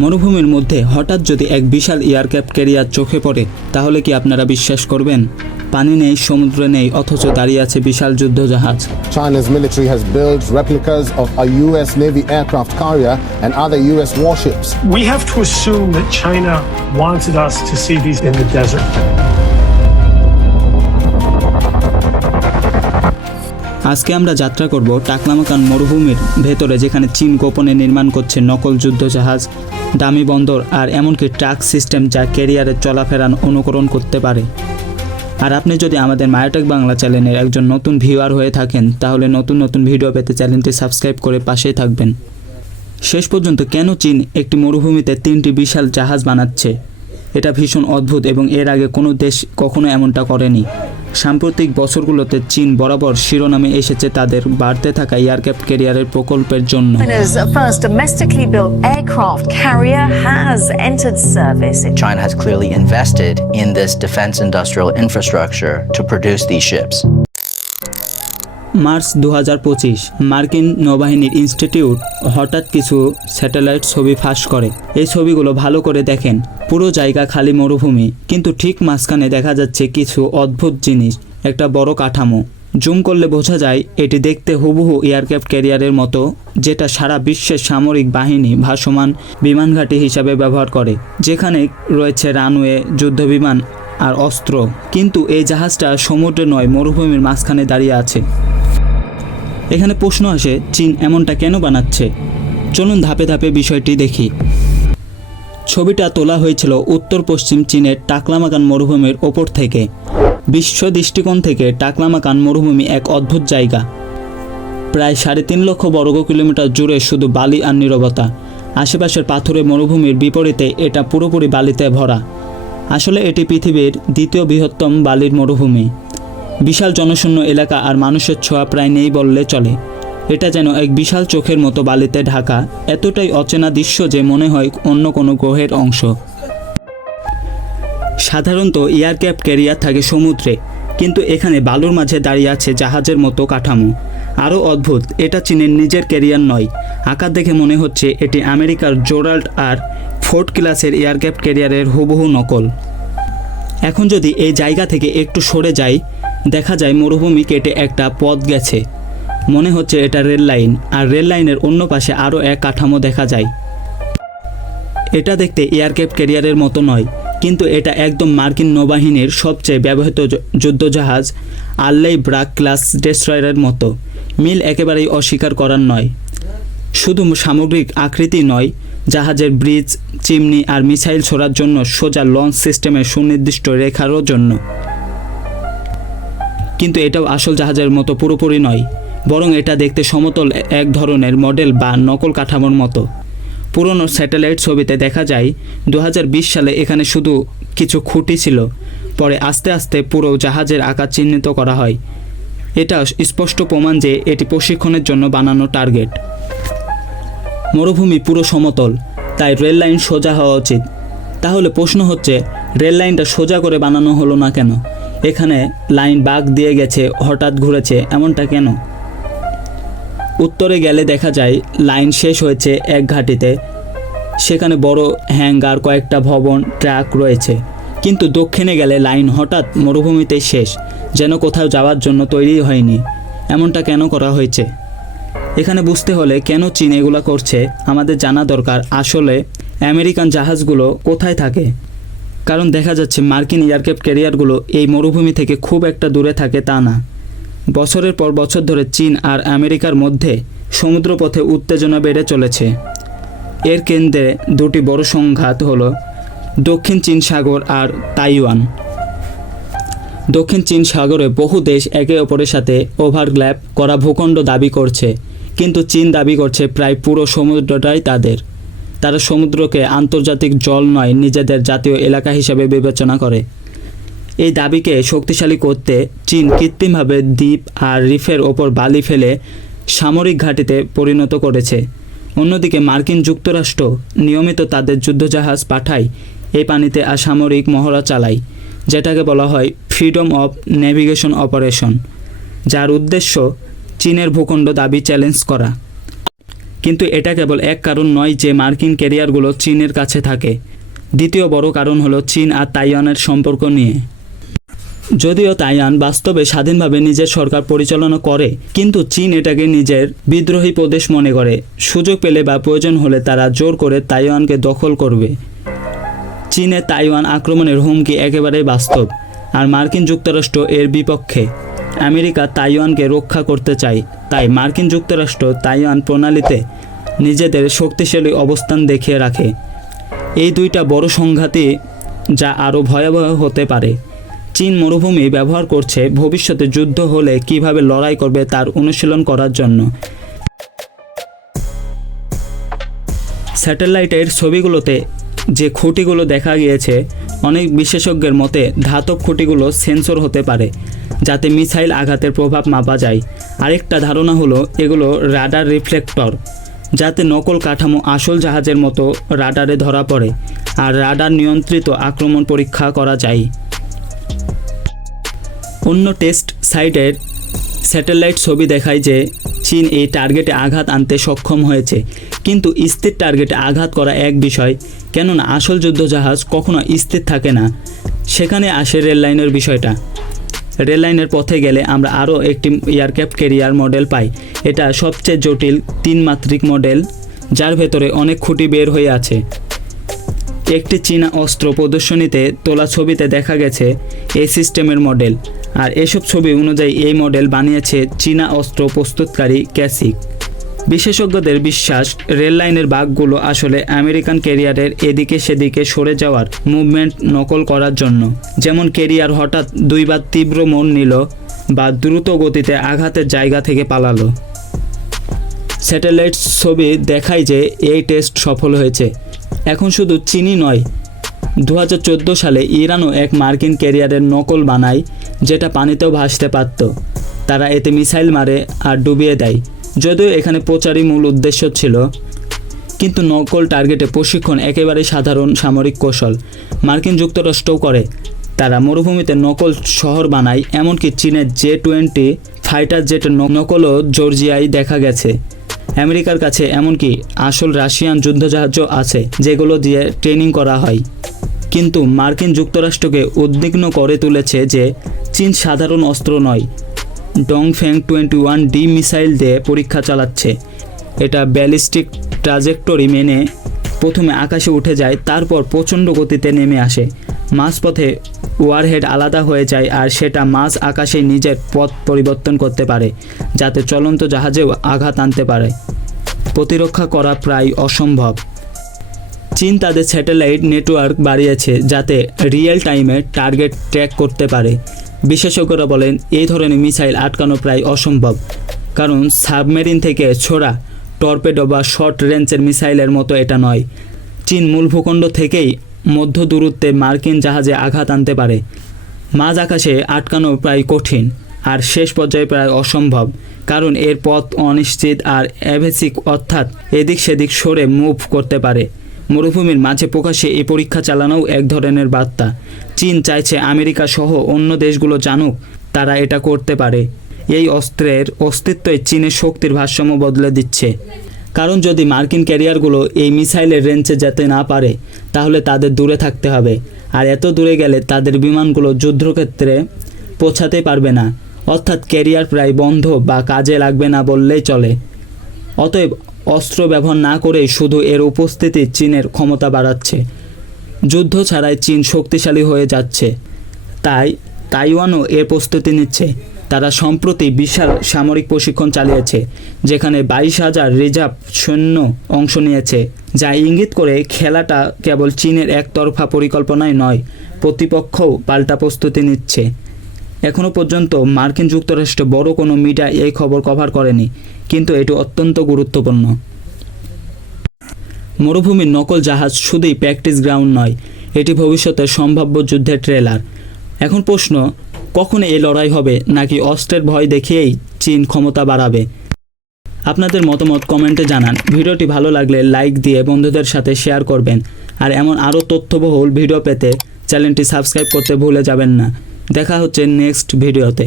মরুভূমির মধ্যে হঠাৎ যদি এক বিশাল এয়ারক্রাফট ক্যারিয়ার চোখে পড়ে তাহলে কি আপনারা বিশ্বাস করবেন? পানি নেই, সমুদ্র নেই, অথচ দাঁড়িয়ে আছে বিশাল যুদ্ধজাহাজ। China's military has built replicas of a US Navy aircraft carrier and other US warships. We have to assume that China wanted us to see these in the desert. আজকে আমরা যাত্রা করব টাকলামাকান মরুভূমির ভেতরে, যেখানে চীন গোপনে নির্মাণ করছে নকল যুদ্ধজাহাজ, দামি বন্দর আর এমনকি ট্রাক সিস্টেম যা ক্যারিয়ারের চলাফেরা অনুকরণ করতে পারে। আর আপনি যদি আমাদের মায়োটেক বাংলা চ্যানেলের একজন নতুন ভিউয়ার হয়ে থাকেন তাহলে নতুন নতুন ভিডিও পেতে চ্যানেলটি সাবস্ক্রাইব করে পাশেই থাকবেন। শেষ পর্যন্ত কেন চীন একটি মরুভূমিতে 3টি বিশাল জাহাজ বানাচ্ছে? এটা ভীষণ অদ্ভুত এবং এর আগে কোনো দেশ কখনো এমনটা করেনি। সাম্প্রতিক বছরগুলোতে চীন বরাবর শিরোনামে এসেছে তাদের বাড়তে থাকা এয়ারক্রাফট ক্যারিয়ারের প্রকল্পের জন্য। China's first domestically built aircraft carrier has entered service. China has clearly invested in this defense industrial infrastructure to produce these ships. March 2025 মার্কিন নৌবাহিনীর ইনস্টিটিউট হঠাৎ কিছু স্যাটেলাইট ছবি ফাঁস করে। এই ছবিগুলো ভালো করে দেখেন, পুরো জায়গা খালি মরুভূমি, কিন্তু ঠিক মাঝখানে দেখা যাচ্ছে কিছু অদ্ভুত জিনিস, একটা বড় কাঠামো। জুম করলে বোঝা যায় এটি দেখতে হুবহু এয়ারক্রাফট ক্যারিয়ারের মতো, যেটা সারা বিশ্বের সামরিক বাহিনী ভাসমান বিমানঘাঁটি হিসাবে ব্যবহার করে, যেখানে রয়েছে রানওয়ে, যুদ্ধবিমান আর অস্ত্র। কিন্তু এই জাহাজটা সমুদ্রে নয়, মরুভূমির মাঝখানে দাঁড়িয়ে আছে। এখানে প্রশ্ন আসে, চীন এমনটা কেন বানাচ্ছে? চলুন ধাপে ধাপে বিষয়টি দেখি। ছবিটা তোলা হয়েছিল উত্তর পশ্চিম চীনের টাকলামাকান মরুভূমির ওপর থেকে। বিশ্ব দৃষ্টিকোণ থেকে টাকলামাকান মরুভূমি এক অদ্ভুত জায়গা। প্রায় 3.5 লক্ষ বর্গ কিলোমিটার জুড়ে শুধু বালি আর নীরবতা। আশেপাশের পাথুরে মরুভূমির বিপরীতে এটা পুরোপুরি বালিতে ভরা। আসলে এটি পৃথিবীর দ্বিতীয় বৃহত্তম বালির মরুভূমি। বিশাল জনশূন্য এলাকা আর মানুষের ছোঁয়া প্রায় নেই বললে চলে। এটা যেন এক বিশাল চোখের মতো বালিতে ঢাকা, এতটাই অচেনা দৃশ্য যে মনে হয় অন্য কোনো গ্রহের অংশ। সাধারণত এয়ারক্রাফট ক্যারিয়ার থাকে সমুদ্রে, কিন্তু এখানে বালুর মাঝে দাঁড়িয়ে আছে জাহাজের মতো কাঠামো। আরও অদ্ভুত, এটা চীনের নিজের ক্যারিয়ার নয়। আকার দেখে মনে হচ্ছে এটি আমেরিকার জেরাল্ড আর ফোর্ড ক্লাসের এয়ারক্রাফট ক্যারিয়ারের হুবহু নকল। এখন যদি এই জায়গা থেকে একটু সরে যাই, দেখা যায় মরুভূমি কেটে একটা পথ গেছে। মনে হচ্ছে এটা রেল লাইন, আর রেল লাইনের অন্য পাশে আরও এক কাঠামো দেখা যায়। এটা দেখতে এয়ারক্রাফট ক্যারিয়ারের মতো নয়, কিন্তু এটা একদম মার্কিন নৌবাহিনীর সবচেয়ে ব্যবহৃত যুদ্ধজাহাজ আর্লেই ব্রাক ক্লাস ডেস্ট্রয়ারের মতো। মিল একেবারেই অস্বীকার করার নয়। শুধু সামগ্রিক আকৃতি নয়, জাহাজের ব্রিজ, চিমনি আর মিসাইল ছোড়ার জন্য সোজা লঞ্চ সিস্টেমের সুনির্দিষ্ট রেখারও জন্য। কিন্তু এটাও আসল জাহাজের মতো পুরোপুরি নয়, বরং এটা দেখতে সমতল এক ধরনের মডেল বা নকল কাঠামোর মতো। পুরনো স্যাটেলাইট ছবিতে দেখা যায় 2020 সালে এখানে শুধু কিছু খুঁটি ছিল, পরে আস্তে আস্তে পুরো জাহাজের আকার চিহ্নিত করা হয়। এটা স্পষ্ট প্রমাণ যে এটি প্রশিক্ষণের জন্য বানানো টার্গেট। মরুভূমি পুরো সমতল, তাই রেল লাইন সোজা হওয়া উচিত। তাহলে প্রশ্ন হচ্ছে, রেল লাইনটা সোজা করে বানানো হলো না কেন? এখানে লাইন বাঁক দিয়ে গেছে, হঠাৎ ঘুরেছে, এমনটা কেন? উত্তরে গেলে দেখা যায় লাইন শেষ হয়েছে এক ঘাটিতে, সেখানে বড় হ্যাঙ্গার, কয়েকটা ভবন, ট্রাক রয়েছে। কিন্তু দক্ষিণে গেলে লাইন হঠাৎ মরুভূমিতে শেষ, যেন কোথাও যাওয়ার জন্য তৈরি হয়নি। এমনটা কেন করা হয়েছে? এখানে বুঝতে হলে কেন চীন এগুলো করছে আমাদের জানা দরকার। আসলে আমেরিকান জাহাজগুলো কোথায় থাকে? কারণ দেখা যাচ্ছে মার্কিন এয়ারক্রাফট ক্যারিয়ারগুলো এই মরুভূমি থেকে খুব একটা দূরে থাকে তা না। বছরের পর বছর ধরে চীন আর আমেরিকার মধ্যে সমুদ্রপথে উত্তেজনা বেড়ে চলেছে। এর কেন্দ্রে দুটি বড় সংঘাত হলো দক্ষিণ চীন সাগর আর তাইওয়ান। দক্ষিণ চীন সাগরে বহু দেশ একে অপরের সাথে ওভারল্যাপ করা ভূখণ্ড দাবি করছে, কিন্তু চীন দাবি করছে প্রায় পুরো সমুদ্রটাই তাদের। তারা সমুদ্রকে আন্তর্জাতিক জল নয়, নিজেদের জাতীয় এলাকা হিসাবে বিবেচনা করে। এই দাবিকে শক্তিশালী করতে চীন কৃত্রিমভাবে দ্বীপ আর রিফের ওপর বালি ফেলে সামরিক ঘাঁটিতে পরিণত করেছে। অন্যদিকে মার্কিন যুক্তরাষ্ট্র নিয়মিত তাদের যুদ্ধজাহাজ পাঠায় এই পানিতে আর সামরিক মহড়া চালায়, যেটাকে বলা হয় ফ্রিডম অফ নেভিগেশন অপারেশন, যার উদ্দেশ্য চীনের ভূখণ্ড দাবি চ্যালেঞ্জ করা। কিন্তু এটা কেবল এক কারণ নয় যে মার্কিন ক্যারিয়ারগুলো চীনের কাছে থাকে। দ্বিতীয় বড় কারণ হলো চীন আর তাইওয়ানের সম্পর্ক নিয়ে। যদিও তাইওয়ান বাস্তবে স্বাধীনভাবে নিজের সরকার পরিচালনা করে, কিন্তু চীন এটাকে নিজের বিদ্রোহী প্রদেশ মনে করে। সুযোগ পেলে বা প্রয়োজন হলে তারা জোর করে তাইওয়ানকে দখল করবে। চীনে তাইওয়ান আক্রমণের হুমকি একেবারেই বাস্তব, আর মার্কিন যুক্তরাষ্ট্র এর বিপক্ষে। আমেরিকা তাইওয়ানকে রক্ষা করতে চায়, তাই মার্কিন যুক্তরাষ্ট্র তাইওয়ান প্রণালীতে নিজেদের শক্তিশালী অবস্থান দেখিয়ে রাখে। এই দুইটা বড় সংঘাতই যা আরও ভয়াবহ হতে পারে। চীন মরুভূমি ব্যবহার করছে ভবিষ্যতে যুদ্ধ হলে কিভাবে লড়াই করবে তার অনুশীলন করার জন্য। স্যাটেলাইটের ছবিগুলোতে যে খুঁটিগুলো দেখা গিয়েছে, অনেক বিশেষজ্ঞের মতে ধাতব খুঁটিগুলো সেন্সর হতে পারে, যাতে মিসাইল আঘাতের প্রভাব মাপা যায়। আরেকটা ধারণা হলো এগুলো রাডার রিফ্লেক্টর, যাতে নকল কাঠামো আসল জাহাজের মতো রাডারে ধরা পড়ে আর রাডার নিয়ন্ত্রিত আক্রমণ পরীক্ষা করা যায়। অন্য টেস্ট সাইটের স্যাটেলাইট ছবি দেখায় যে চীন এই টার্গেটে আঘাত আনতে সক্ষম হয়েছে, কিন্তু স্থির টার্গেটে আঘাত করা এক বিষয়, কেননা আসল যুদ্ধজাহাজ কখনো স্থির থাকে না। সেখানে আসে রেললাইনের বিষয়টা। রেললাইনের পথে গেলে আমরা আরও একটি এয়ারক্রাফট ক্যারিয়ার মডেল পাই। এটা সবচেয়ে জটিল 3-মাত্রিক মডেল, যার ভেতরে অনেক খুঁটি বের হয়ে আছে। একটি চীনা অস্ত্র প্রদর্শনীতে তোলা ছবিতে দেখা গেছে এই সিস্টেমের মডেল, আর এসব ছবি অনুযায়ী এই মডেল বানিয়েছে চীনা অস্ত্র প্রস্তুতকারী ক্যাসিক। বিশেষজ্ঞদের বিশ্বাস রেল লাইনের বাঁকগুলো আসলে আমেরিকান ক্যারিয়ারের এদিকে সেদিকে সরে যাওয়ার মুভমেন্ট নকল করার জন্য। যেমন ক্যারিয়ার হঠাৎ দুইবার তীব্র মোড় নিল বা দ্রুত গতিতে আঘাতের জায়গা থেকে পালালো। স্যাটেলাইট ছবি দেখায় যে এই টেস্ট সফল হয়েছে। এখন শুধু চীনই নয়, 2014 সালে ইরানও এক মার্কিন ক্যারিয়ারের নকল বানায়, যেটা পানিতেও ভাসতে পারত। তারা এতে মিসাইল মারে আর ডুবিয়ে দেয়। যদিও এখানে প্রচারই মূল উদ্দেশ্য ছিল, কিন্তু নকল টার্গেটে প্রশিক্ষণ একেবারেই সাধারণ সামরিক কৌশল। মার্কিন যুক্তরাষ্ট্রও করে। তারা মরুভূমিতে নকল শহর বানায়, এমনকি চীনের J-20 ফাইটার জেটের নকলও জর্জিয়ায় দেখা গেছে। আমেরিকার কাছে এমনকি আসল রাশিয়ান যুদ্ধজাহাজও আছে, যেগুলো দিয়ে ট্রেনিং করা হয়। কিন্তু মার্কিন যুক্তরাষ্ট্রকে উদ্বিগ্ন করে তুলেছে যে চীন সাধারণ অস্ত্র নয়, ডংফেং 21D মিসাইল দিয়ে পরীক্ষা চালাচ্ছে। এটা ব্যালিস্টিক ট্রাজেক্টরি মেনে প্রথমে আকাশে উঠে যায়, তারপর প্রচণ্ড গতিতে নেমে আসে। মাঝপথে ওয়ারহেড আলাদা হয়ে যায় আর সেটা মাঝ আকাশে নিজের পথ পরিবর্তন করতে পারে, যাতে চলন্ত জাহাজেও আঘাত আনতে পারে। প্রতিরক্ষা করা প্রায় অসম্ভব। চীন তাদের স্যাটেলাইট নেটওয়ার্ক বাড়িয়েছে যাতে রিয়েল টাইমে টার্গেট ট্র্যাক করতে পারে। বিশেষজ্ঞরা বলেন এই ধরনের মিসাইল আটকানো প্রায় অসম্ভব, কারণ সাবমেরিন থেকে ছোড়া টর্পেডো বা শর্ট রেঞ্জের মিসাইলের মতো এটা নয়। চীন মূল ভূখণ্ড থেকেই মধ্য দূরত্বে মার্কিন জাহাজে আঘাত আনতে পারে। মাঝ আকাশে আটকানো প্রায় কঠিন, আর শেষ পর্যায়ে প্রায় অসম্ভব, কারণ এর পথ অনিশ্চিত আর অ্যাভেসিক, অর্থাৎ এদিক সেদিক সরে মুভ করতে পারে। মরুভূমির মাঝে প্রকাশ্যে এই পরীক্ষা চালানোও এক ধরনের বার্তা। চীন চাইছে আমেরিকা সহ অন্য দেশগুলো জানুক তারা এটা করতে পারে। এই অস্ত্রের অস্তিত্বই চীনের শক্তির ভারসাম্য বদলে দিচ্ছে। কারণ যদি মার্কিন ক্যারিয়ারগুলো এই মিসাইলের রেঞ্জে যেতে না পারে, তাহলে তাদের দূরে থাকতে হবে, আর এত দূরে গেলে তাদের বিমানগুলো যুদ্ধক্ষেত্রে পৌঁছাতে পারবে না, অর্থাৎ ক্যারিয়ার প্রায় বন্ধ বা কাজে লাগবে না বললেই চলে। অতএব অস্ত্র ব্যবহার না করেই শুধু এর উপস্থিতি চীনের ক্ষমতা বাড়াচ্ছে। যুদ্ধ ছাড়াই চীন শক্তিশালী হয়ে যাচ্ছে। তাই তাইওয়ানও এর প্রস্তুতি নিচ্ছে। তারা সম্প্রতি বিশাল সামরিক প্রশিক্ষণ চালিয়েছে, যেখানে 22,000 রিজার্ভ সৈন্য অংশ নিয়েছে, যা ইঙ্গিত করে খেলাটা কেবল চীনের একতরফা পরিকল্পনায় নয়, প্রতিপক্ষও পাল্টা প্রস্তুতি নিচ্ছে। এখনও পর্যন্ত মার্কিন যুক্তরাষ্ট্রে বড় কোনো মিডিয়া এই খবর কভার করেনি, কিন্তু এটি অত্যন্ত গুরুত্বপূর্ণ। মরুভূমির নকল জাহাজ শুধুই প্র্যাকটিস গ্রাউন্ড নয়, এটি ভবিষ্যতের সম্ভাব্য যুদ্ধের ট্রেলার। এখন প্রশ্ন, কখন এই লড়াই হবে, নাকি অস্ত্রের ভয় দেখিয়েই চীন ক্ষমতা বাড়াবে? আপনাদের মতামত কমেন্টে জানান। ভিডিওটি ভালো লাগলে লাইক দিয়ে বন্ধুদের সাথে শেয়ার করবেন, আর এমন আরও তথ্যবহুল ভিডিও পেতে চ্যানেলটি সাবস্ক্রাইব করতে ভুলে যাবেন না। দেখা হচ্ছে নেক্সট ভিডিওতে।